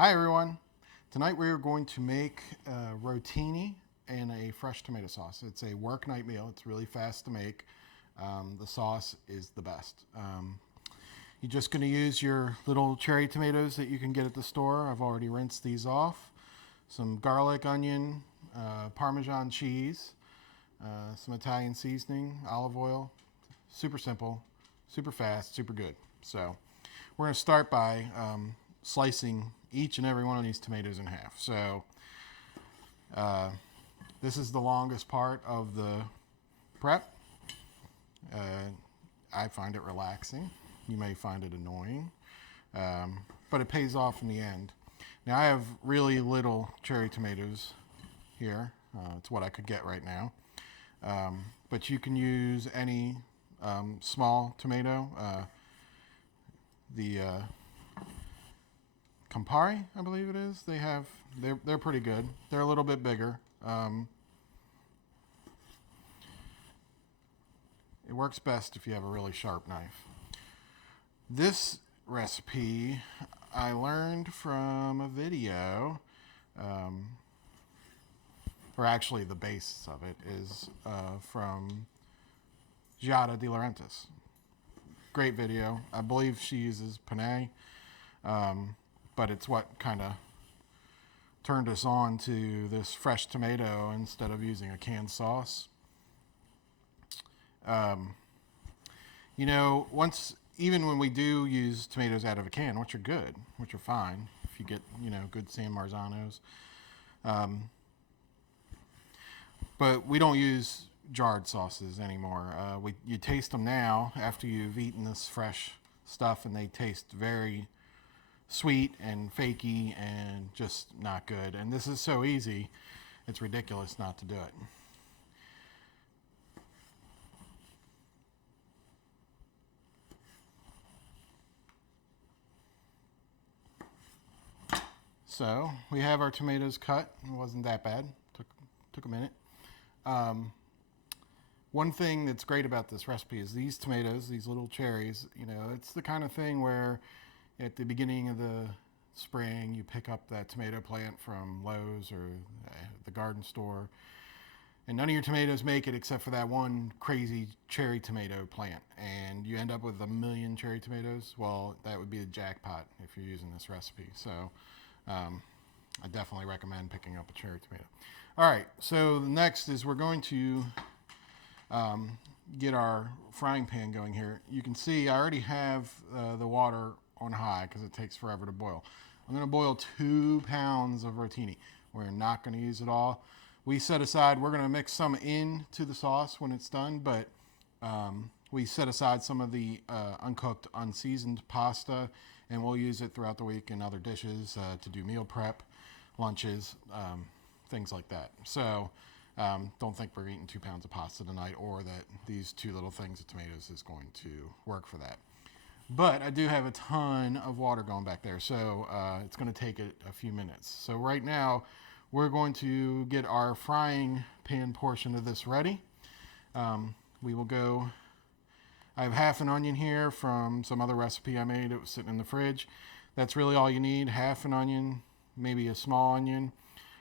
Hi everyone. Tonight we are going to make rotini and a fresh tomato sauce. It's a work night meal. It's really fast to make. The sauce is the best. You're just going to use your little cherry tomatoes that you can get at the store. I've already rinsed these off. Some garlic, onion, Parmesan cheese, some Italian seasoning, olive oil. Super simple, super fast, super good. So we're going to start by slicing each and every one of these tomatoes in half. So this is the longest part of the prep. I find it relaxing. You may find it annoying, but it pays off in the end. Now I have really little cherry tomatoes here. It's what I could get right now. But you can use any small tomato. The Campari, I believe it is. They're pretty good. They're a little bit bigger. It works best if you have a really sharp knife. This recipe I learned from a video, or actually the basis of it is from Giada De Laurentiis. Great video. I believe she uses penne. But it's what kind of turned us on to this fresh tomato instead of using a canned sauce. Even when we do use tomatoes out of a can, which are good, which are fine, if you get, good San Marzanos. But we don't use jarred sauces anymore. You taste them now after you've eaten this fresh stuff, and they taste very sweet and fakey and just not good. And this is so easy, it's ridiculous not to do it. So we have our tomatoes cut. It wasn't that bad. Took a minute. One thing that's great about this recipe is these tomatoes, these little cherries. It's the kind of thing where at the beginning of the spring, you pick up that tomato plant from Lowe's or the garden store, and none of your tomatoes make it except for that one crazy cherry tomato plant, and you end up with a million cherry tomatoes. Well, that would be a jackpot if you're using this recipe. So I definitely recommend picking up a cherry tomato. All right, so the next is we're going to get our frying pan going here. You can see I already have the water on high because it takes forever to boil. I'm going to boil 2 pounds of rotini. We're not going to use it all. We set aside, we're going to mix some into the sauce when it's done, but we set aside some of the uncooked, unseasoned pasta, and we'll use it throughout the week in other dishes to do meal prep, lunches, things like that. So don't think we're eating 2 pounds of pasta tonight, or that these 2 little things of tomatoes is going to work for that. But I do have a ton of water going back there, so it's going to take a few minutes. So right now, we're going to get our frying pan portion of this ready. We will go, I have half an onion here from some other recipe I made. It was sitting in the fridge. That's really all you need, half an onion, maybe a small onion.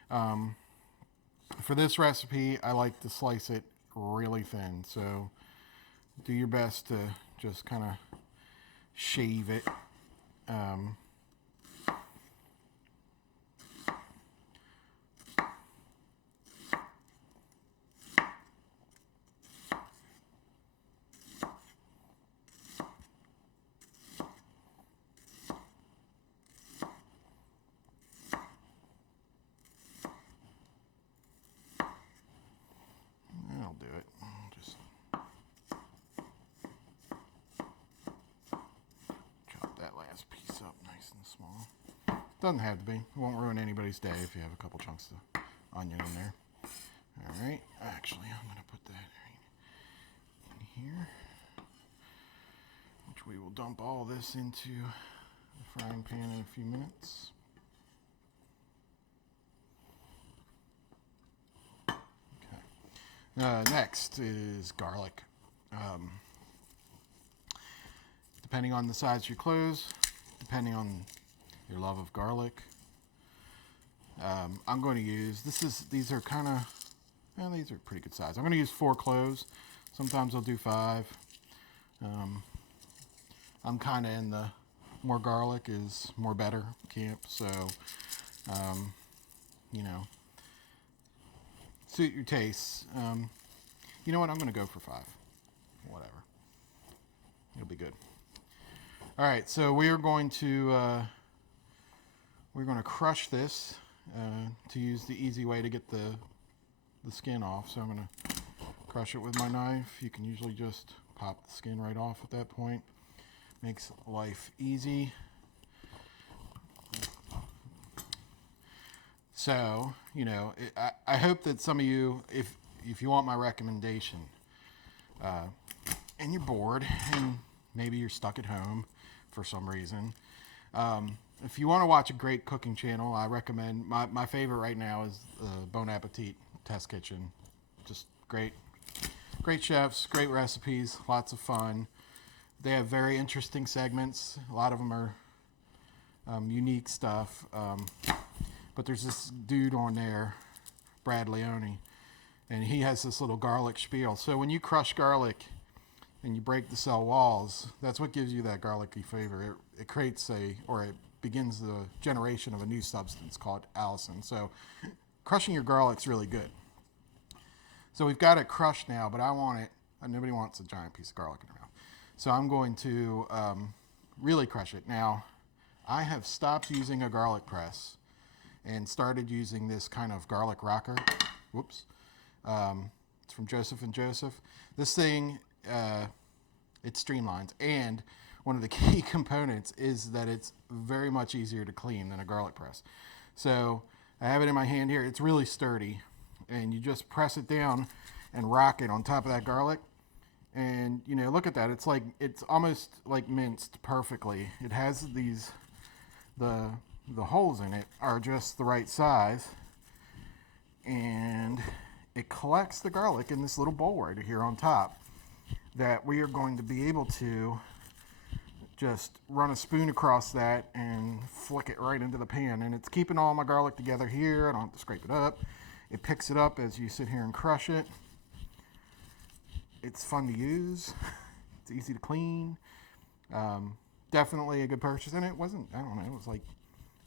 For this recipe, I like to slice it really thin, so do your best to just kind of shave it. I'll do it. Just chop that last piece up nice and small. Doesn't have to be. It won't ruin anybody's day if you have a couple chunks of onion in there. All right. Actually, I'm going to put that in here, which we will dump all this into the frying pan in a few minutes. Okay. Next is garlic. Depending on the size of your cloves, depending on your love of garlic, I'm going to use, these are kind of, well, these are pretty good size. I'm going to use 4 cloves. Sometimes I'll do 5. I'm kind of in the more garlic is more better camp, so, you know, suit your tastes. You know what, I'm going to go for 5. Whatever. It'll be good. All right, so we're going to crush this to use the easy way to get the skin off. So I'm going to crush it with my knife. You can usually just pop the skin right off at that point. Makes life easy. So, you know, I hope that some of you, if you want my recommendation, and you're bored and maybe you're stuck at home for some reason, if you want to watch a great cooking channel, I recommend, my favorite right now is Bon Appetit Test Kitchen. Just great chefs, great recipes, lots of fun. They have very interesting segments. A lot of them are unique stuff. But there's this dude on there, Brad Leone, and he has this little garlic spiel. So when you crush garlic and you break the cell walls, that's what gives you that garlicky flavor. It creates it begins the generation of a new substance called allicin. So crushing your garlic's really good. So we've got it crushed now, but I want it, nobody wants a giant piece of garlic in their mouth. So I'm going to really crush it. Now, I have stopped using a garlic press and started using this kind of garlic rocker. Whoops. It's from Joseph & Joseph. This thing, it streamlines. And one of the key components is that it's very much easier to clean than a garlic press. So I have it in my hand here. It's really sturdy. And you just press it down and rock it on top of that garlic. And, you know, look at that. It's almost like minced perfectly. It has these, the holes in it are just the right size. And it collects the garlic in this little bowl right here on top that we are going to be able to just run a spoon across that and flick it right into the pan. And it's keeping all my garlic together here. I don't have to scrape it up. It picks it up as you sit here and crush it. It's fun to use. It's easy to clean. Definitely a good purchase. And it wasn't, I don't know, it was like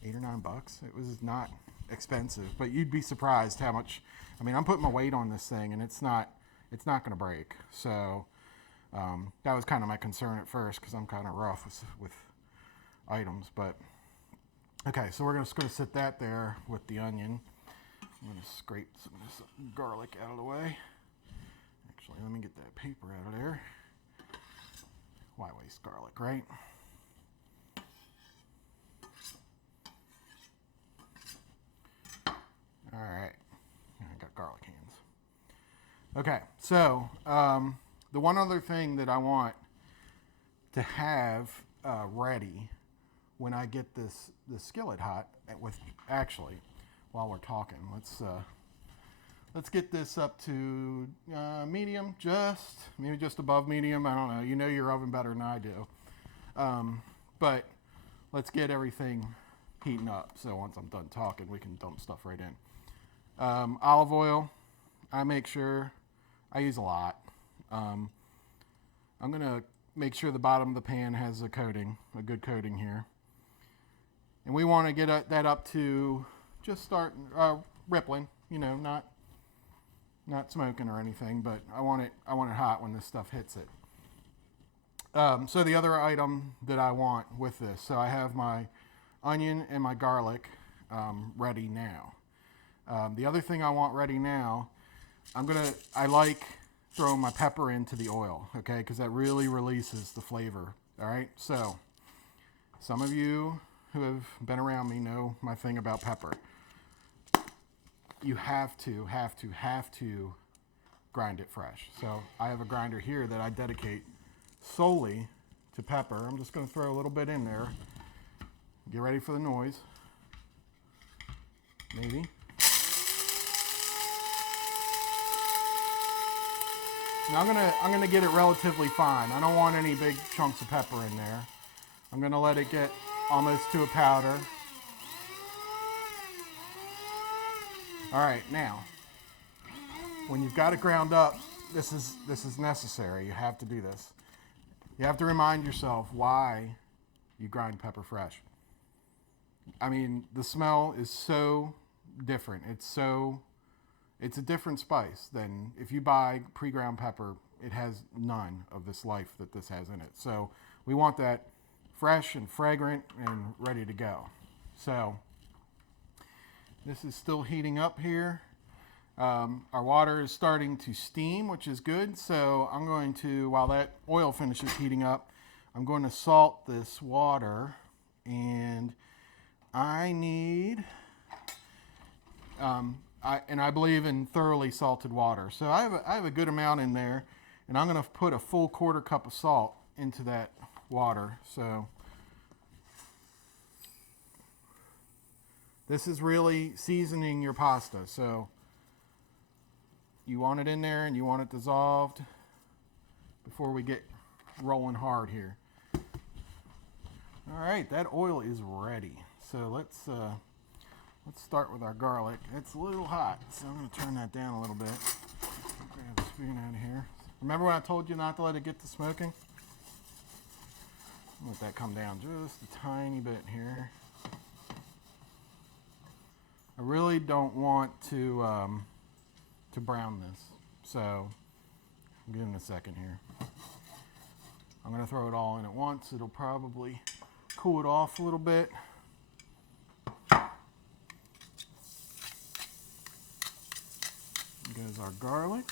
$8 or $9. It was not expensive, but you'd be surprised how much, I mean, I'm putting my weight on this thing and it's not going to break. So that was kind of my concern at first because I'm kind of rough with items. But okay, so we're just going to sit that there with the onion. I'm going to scrape some of this garlic out of the way. Actually, let me get that paper out of there. Why waste garlic, right? All right, I got garlic hands. Okay, so the one other thing that I want to have ready when I get this skillet hot, actually, while we're talking, let's get this up to medium, maybe just above medium. I don't know. You know your oven better than I do. But let's get everything heating up. So once I'm done talking, we can dump stuff right in. Olive oil, I make sure I use a lot. I'm going to make sure the bottom of the pan has a good coating here. And we want to get that up to just start rippling, you know, not smoking or anything, but I want it hot when this stuff hits it. So the other item that I want with this, so I have my onion and my garlic ready now. The other thing I want ready now, I like throwing my pepper into the oil, okay, because that really releases the flavor. All right, so some of you who have been around me know my thing about pepper. You have to grind it fresh. So I have a grinder here that I dedicate solely to pepper. I'm just going to throw a little bit in there. Get ready for the noise. Maybe. Now I'm gonna get it relatively fine. I don't want any big chunks of pepper in there. I'm gonna let it get almost to a powder. All right, now, when you've got it ground up, this is necessary. You have to do this. You have to remind yourself why you grind pepper fresh. I mean, the smell is so different. It's a different spice than if you buy pre-ground pepper. It has none of this life that this has in it. So we want that fresh and fragrant and ready to go. So this is still heating up here. Our water is starting to steam, which is good. So I'm going to, while that oil finishes heating up, I'm going to salt this water, and I need, I believe in thoroughly salted water. So I have a good amount in there, and I'm going to put a full 1/4 cup of salt into that water. So this is really seasoning your pasta. So you want it in there and you want it dissolved before we get rolling hard here. All right, that oil is ready. So let's start with our garlic. It's a little hot, so I'm going to turn that down a little bit. Grab a spoon out of here. Remember when I told you not to let it get to smoking? Let that come down just a tiny bit here. I really don't want to brown this, so I'll give it a second here. I'm going to throw it all in at once. It'll probably cool it off a little bit. Here goes our garlic.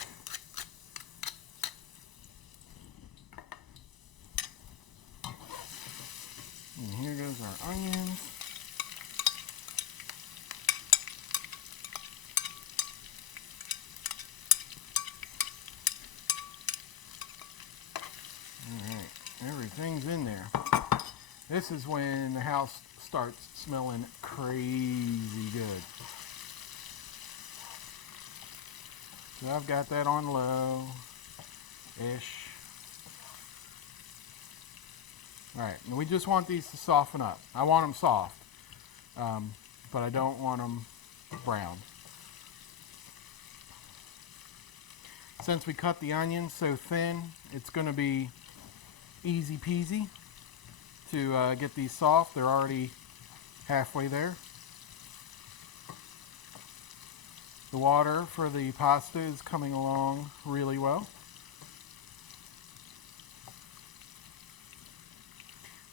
And here goes our onions. Alright, everything's in there. This is when the house starts smelling crazy good. So I've got that on low-ish. Alright, and we just want these to soften up. I want them soft, but I don't want them brown. Since we cut the onions so thin, it's going to be easy peasy to get these soft. They're already halfway there. The water for the pasta is coming along really well.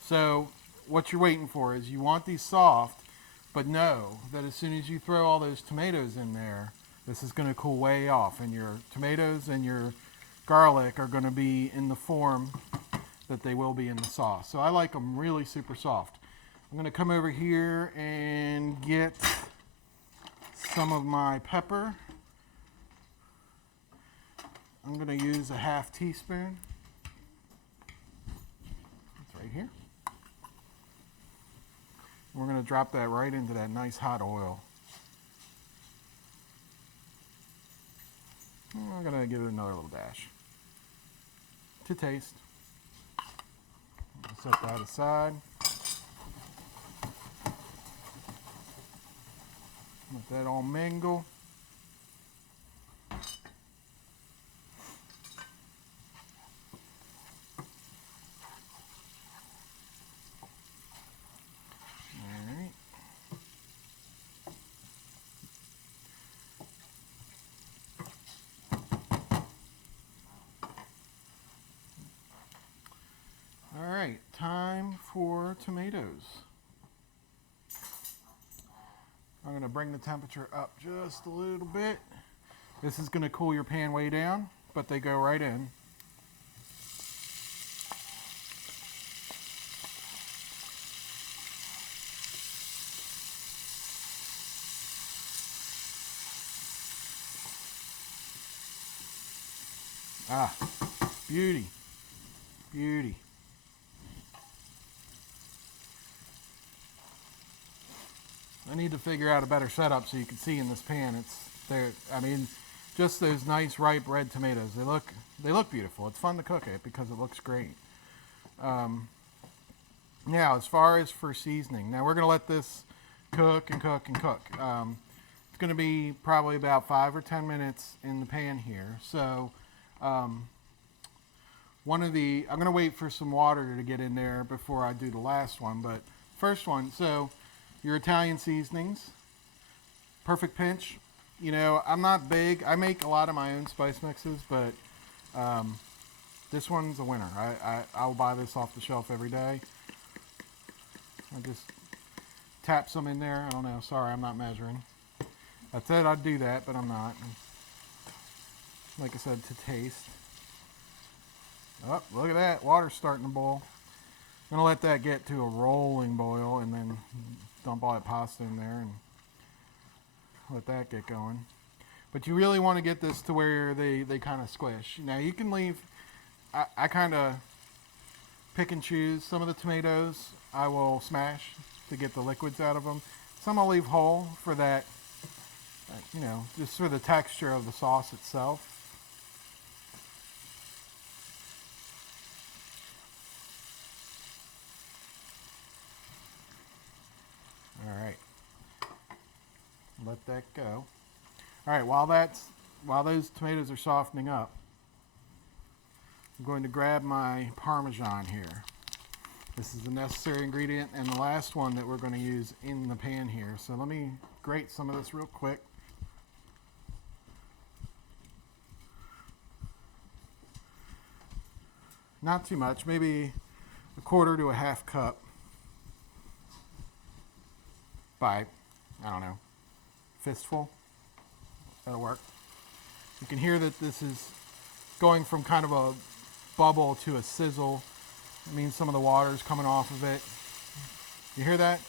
So what you're waiting for is you want these soft, but know that as soon as you throw all those tomatoes in there, this is going to cool way off, and your tomatoes and your garlic are going to be in the form that they will be in the sauce. So I like them really super soft. I'm going to come over here and get some of my pepper. I'm going to use a 1/2 teaspoon. It's right here. We're going to drop that right into that nice hot oil. I'm going to give it another little dash to taste. Set that aside. Let that all mingle. Alright, time for tomatoes. I'm going to bring the temperature up just a little bit. This is going to cool your pan way down, but they go right in. Ah, beauty, beauty. I need to figure out a better setup so you can see in this pan. It's there. I mean, just those nice ripe red tomatoes. They look beautiful. It's fun to cook it because it looks great. Now, as far as for seasoning, now we're going to let this cook and cook and cook. It's going to be probably about 5 or 10 minutes in the pan here. So I'm going to wait for some water to get in there before I do the last one. But first one, so your Italian seasonings, perfect pinch. You know, I'm not big. I make a lot of my own spice mixes, but this one's a winner. I'll buy this off the shelf every day. I just tap some in there. I don't know. Sorry, I'm not measuring. I said I'd do that, but I'm not. Like I said, to taste. Oh, look at that. Water's starting to boil. I'm going to let that get to a rolling boil and then dump all that pasta in there and let that get going. But you really want to get this to where they kind of squish. Now you can leave, I kind of pick and choose. Some of the tomatoes I will smash to get the liquids out of them. Some I'll leave whole for that, you know, just for the texture of the sauce itself. All right, let that go. All right, while those tomatoes are softening up, I'm going to grab my Parmesan here. This is a necessary ingredient and the last one that we're going to use in the pan here. So let me grate some of this real quick. Not too much, maybe a quarter to a half cup by, I don't know, fistful. That'll work. You can hear that this is going from kind of a bubble to a sizzle. It means some of the water is coming off of it. You hear that?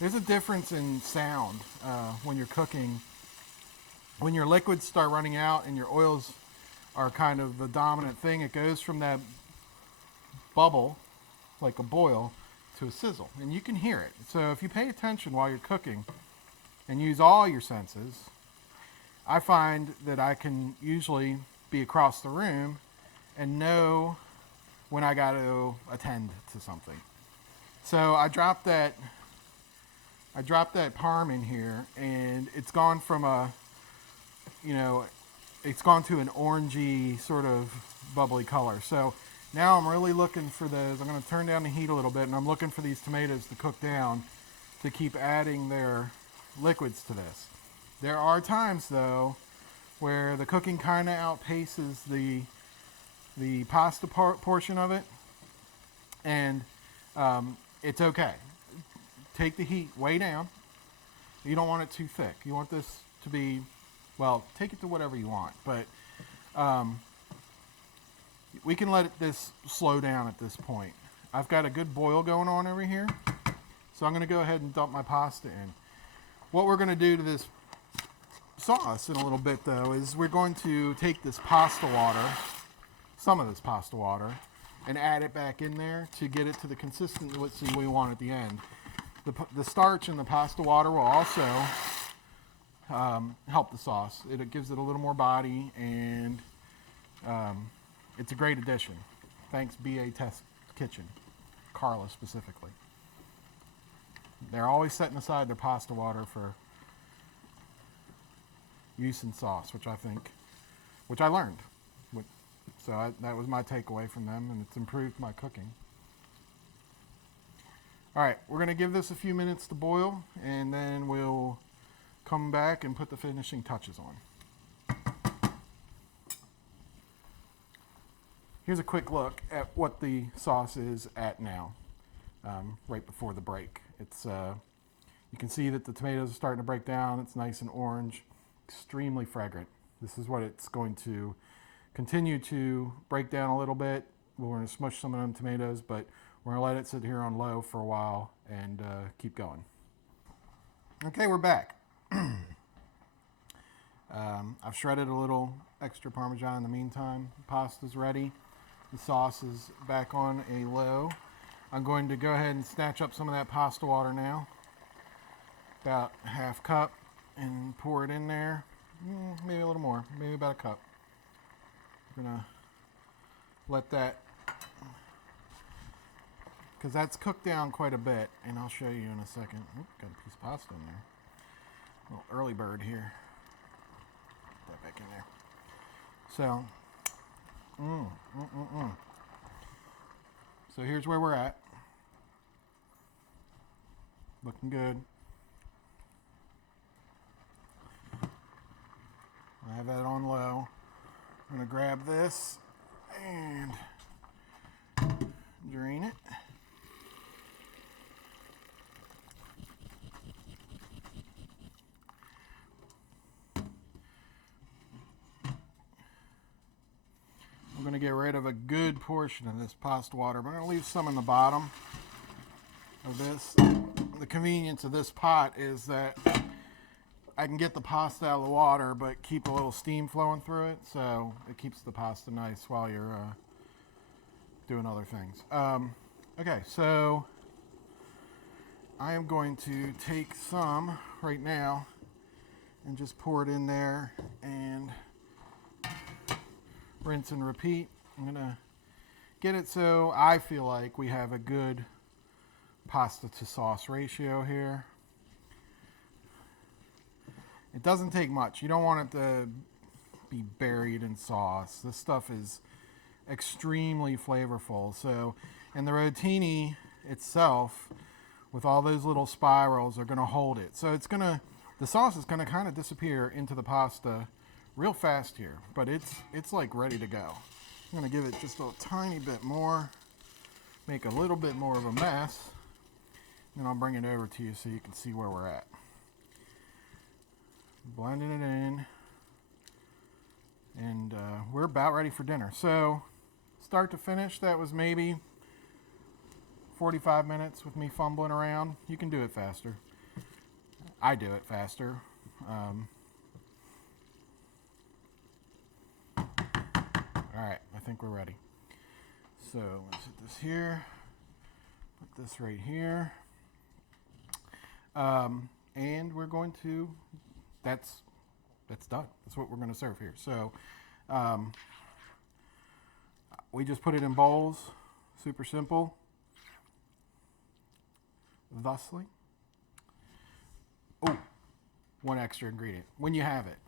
There's a difference in sound when you're cooking. When your liquids start running out and your oils are kind of the dominant thing, it goes from that bubble, like a boil, to a sizzle. And you can hear it. So if you pay attention while you're cooking and use all your senses, I find that I can usually be across the room and know when I got to attend to something. So I dropped that parm in here, and it's gone from a, you know, it's gone to an orangey sort of bubbly color. So now I'm really looking for those. I'm going to turn down the heat a little bit, and I'm looking for these tomatoes to cook down to keep adding their liquids to this. There are times, though, where the cooking kind of outpaces the pasta portion of it, and it's okay. Take the heat way down. You don't want it too thick. You want this to be, well, take it to whatever you want, but we can let this slow down at this point. I've got a good boil going on over here, so I'm going to go ahead and dump my pasta in. What we're going to do to this sauce in a little bit, though, is we're going to take this pasta water, some of this pasta water, and add it back in there to get it to the consistency we want at the end. The starch in the pasta water will also help the sauce. It gives it a little more body, and it's a great addition. Thanks, B.A. Test Kitchen, Carla specifically. They're always setting aside their pasta water for use in sauce, which I learned. So that was my takeaway from them, and it's improved my cooking. All right, we're going to give this a few minutes to boil, and then we'll come back and put the finishing touches on. Here's a quick look at what the sauce is at now, right before the break. It's you can see that the tomatoes are starting to break down. It's nice and orange, extremely fragrant. This is what it's going to continue to break down a little bit. We're going to smush some of them tomatoes, but we're going to let it sit here on low for a while and keep going. Okay, we're back. I've shredded a little extra Parmesan in the meantime. The pasta's ready. The sauce is back on a low. I'm going to go ahead and snatch up some of that pasta water now. About a half cup, and pour it in there. Maybe a little more, maybe about a cup. I'm gonna let that, because that's cooked down quite a bit, and I'll show you in a second. Got a piece of pasta in there. Little early bird here. Put that back in there. So, so here's where we're at. Looking good. I have that on low. I'm going to grab this and drain it. I'm going to get rid of a good portion of this pasta water, but I'm going to leave some in the bottom of this. The convenience of this pot is that I can get the pasta out of the water, but keep a little steam flowing through it, so it keeps the pasta nice while you're doing other things. Okay, so I am going to take some right now and just pour it in there and rinse and repeat. I'm gonna get it so I feel like we have a good pasta to sauce ratio here. It doesn't take much. You don't want it to be buried in sauce. This stuff is extremely flavorful. So, and the rotini itself, with all those little spirals, are going to hold it. So the sauce is going to kind of disappear into the pasta real fast here, but it's like ready to go. I'm going to give it just a tiny bit more, make a little bit more of a mess, and I'll bring it over to you so you can see where we're at. Blending it in, and we're about ready for dinner. So start to finish, that was maybe 45 minutes with me fumbling around. You can do it faster. I do it faster. All right, I think we're ready. So let's put this here, put this right here, and we're going to, that's done. That's what we're going to serve here. So we just put it in bowls, super simple, thusly. Oh, one extra ingredient, when you have it,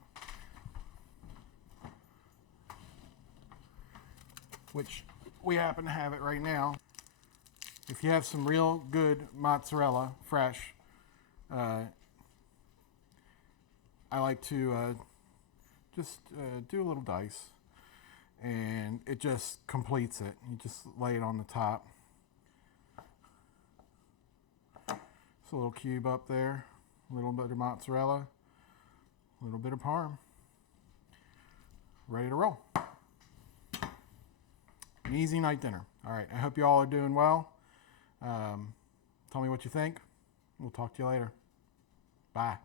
which we happen to have it right now. If you have some real good mozzarella, fresh, I like to just do a little dice, and it just completes it. You just lay it on the top. Just a little cube up there, a little bit of mozzarella, a little bit of parm. Ready to roll. An easy night dinner. All right, I hope you all are doing well. Tell me what you think. We'll talk to you later. Bye.